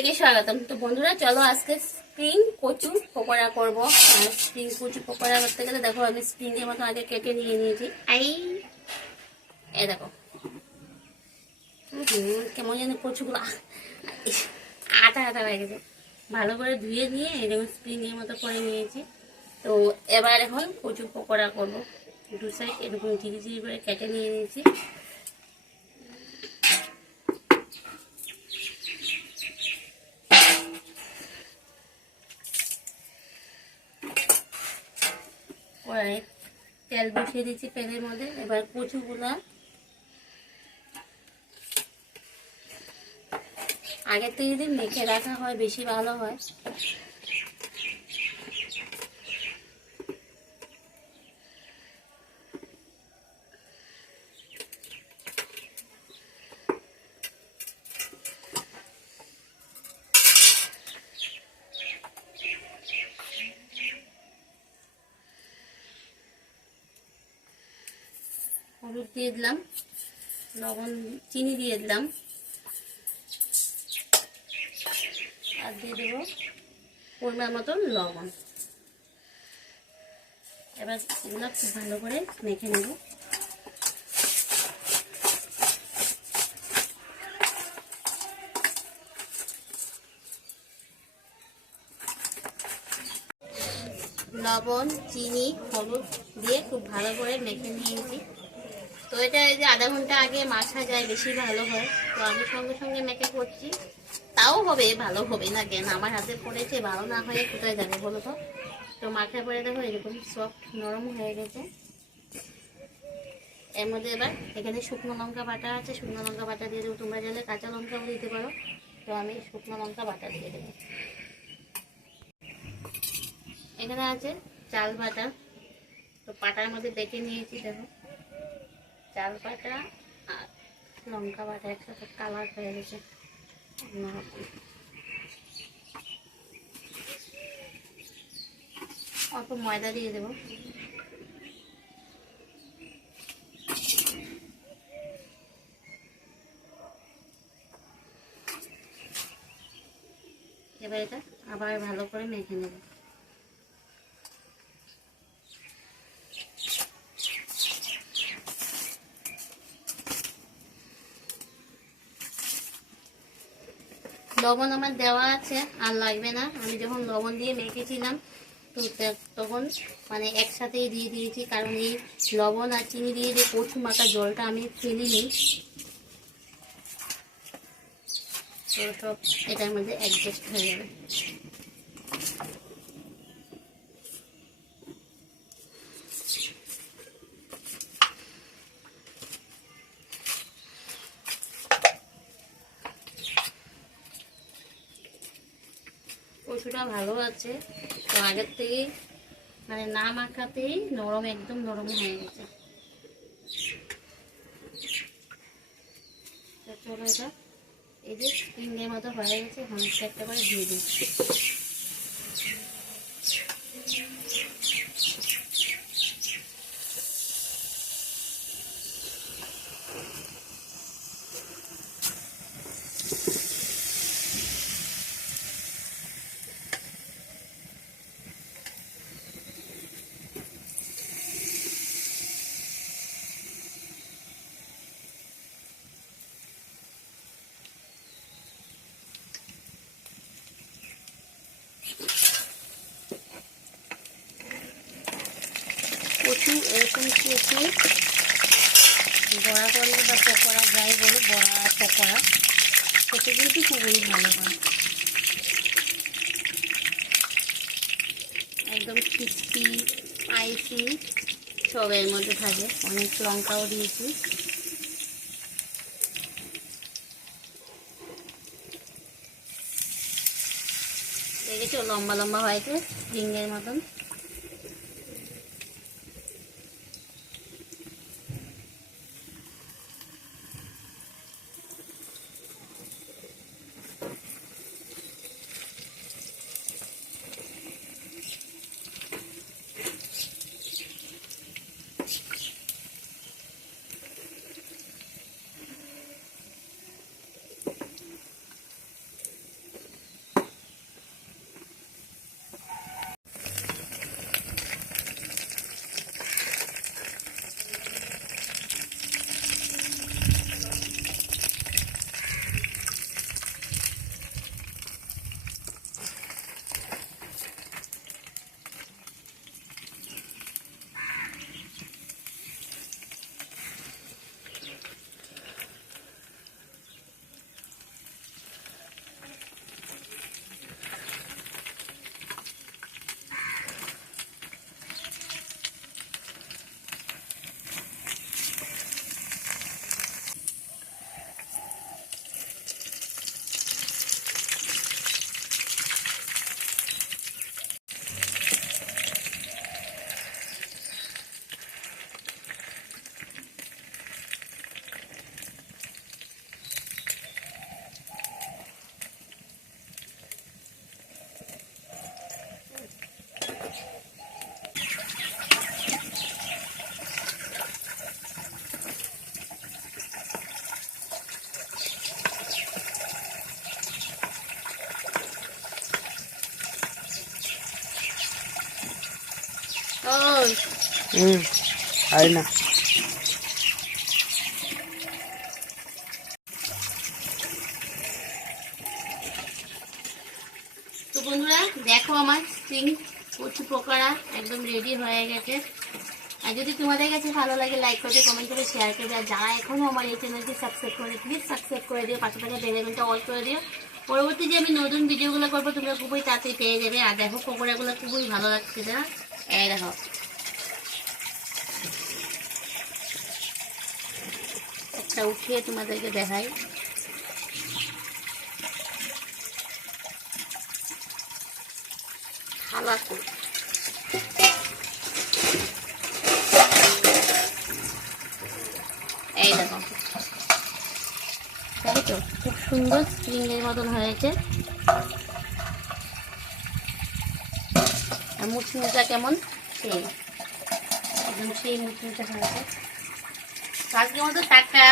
সবাইকে স্বাগতম। তো বন্ধুরা চলো আজকে স্প্রিং কচু পকোড়া করব। স্প্রিং কচু পকোড়া করতে গেলে দেখো আমি স্প্রিং এর মতো আগে কেটে নিয়ে নিয়েছি। এই দেখো কেমন যেন কচুগুলো আটা আটা হয়ে গেছে। ভালো করে ধুয়ে নিয়ে এরকম স্প্রিং এর মতো করে নিয়েছি। তো এবার এখন কচু পকোড়া করব। দু সাইড এরকম ঝিরি ঝিরি করে কেটে নিয়ে নিয়েছি। কড়াইয়ে তেল বসিয়ে দিচ্ছি প্যানের মধ্যে। এবার কচুগুলা আগের থেকে যদি মেখে রাখা হয় বেশি ভালো হয়। হলুদ দিয়ে দিলাম, লবণ, চিনি দিয়ে দিলাম, আর দিয়ে দেবো পরিমাণ মতো লবণ। এবার এগুলো খুব ভালো করে মেখে নেব। লবণ, চিনি, হলুদ দিয়ে খুব ভালো করে মেখে নিয়েছি। তো এটা এই যে আধা ঘন্টা আগে মাখা যায় বেশি ভালো হয়। তো আমি সঙ্গে সঙ্গে মেখে করছি, তাও হবে, ভালো হবে না কেন? আমার হাতে পড়েছে, ভালো না হয়ে কোথায় যাবে বলো তো? তো মাখা পরে দেখো এরকম সফট নরম হয়ে গেছে। এর মধ্যে এবার এখানে শুকনো লঙ্কা বাটা আছে, শুকনো লঙ্কা বাটা দিয়ে দেবো। তোমরা চাইলে কাঁচা লঙ্কাও দিতে পারো। তো আমি শুকনো লঙ্কা বাটা দিয়ে দেবো। এখানে আছে চাল বাটা। তো পাটার মধ্যে বেটে নিয়েছি দেখো, চাল বাটা আর লঙ্কা বাটা একসাথে কালার হয়ে গেছে অন্যরকম। অল্প ময়দা দিয়ে দেবো। এবার এটা আবার ভালো করে মেখে নেব। লবণ আমার দেওয়া আছে, আর লাগবে না। আমি যখন লবণ দিয়ে মেখেছিলাম তো তখন মানে একসাথেই দিয়ে দিয়েছি, কারণ এই লবণ আর চিনি দিয়ে যে কচু মাখা জলটা আমি ফেলিনি। তো সব এটার মধ্যে অ্যাডজাস্ট হয়ে যাবে। কচুটা ভালো আছে, তো আগের থেকে মানে না মাখাতেই নরম, একদম নরম হয়ে গেছে। চলো এটা এই যে স্প্রিংয়ের মতো হয়ে গেছে, হাঁসটা একটা করে দিয়ে দিচ্ছি। কচু এরকম কচু বড়া করলে বা পকোড়া যাই বলে, বড়া পকোড়া খেতে কিন্তু খুবই ভালো হয়। একদম ক্রিস্পি স্পাইসি সব এর মধ্যে থাকে। অনেক লঙ্কাও দিয়েছি। দেখেছো লম্বা লম্বা হয়েছে রিংয়ের মতন। হয় না। তো বন্ধুরা দেখো আমার স্প্রিং কচু পকোড়া একদম রেডি হয়ে গেছে। আর যদি তোমাদের কাছে ভালো লাগে লাইক করবে, কমেন্ট করে, শেয়ার করবে। আর যারা এখনো আমার এই চ্যানেলটি সাবস্ক্রাইব করে প্লিজ সাবস্ক্রাইব করে দিও, পাশে থাকা বেল আইকনটা অল করে দিও। পরবর্তী যে আমি নতুন ভিডিওগুলো করবো তোমরা খুবই তাড়াতাড়ি পেয়ে যাবে। আর দেখো পকোড়াগুলো খুবই ভালো লাগছে না, এই দেখো একটা উঠিয়ে তোমাদেরকে দেখাই। হালা এই দেখো, তাই তো খুব সুন্দর স্প্রিং এর মতন হয়েছে। আর মুচমুচা কেমন সেই একদম সেই মুচমুচা হয়েছে। আজকের মতো টাটা।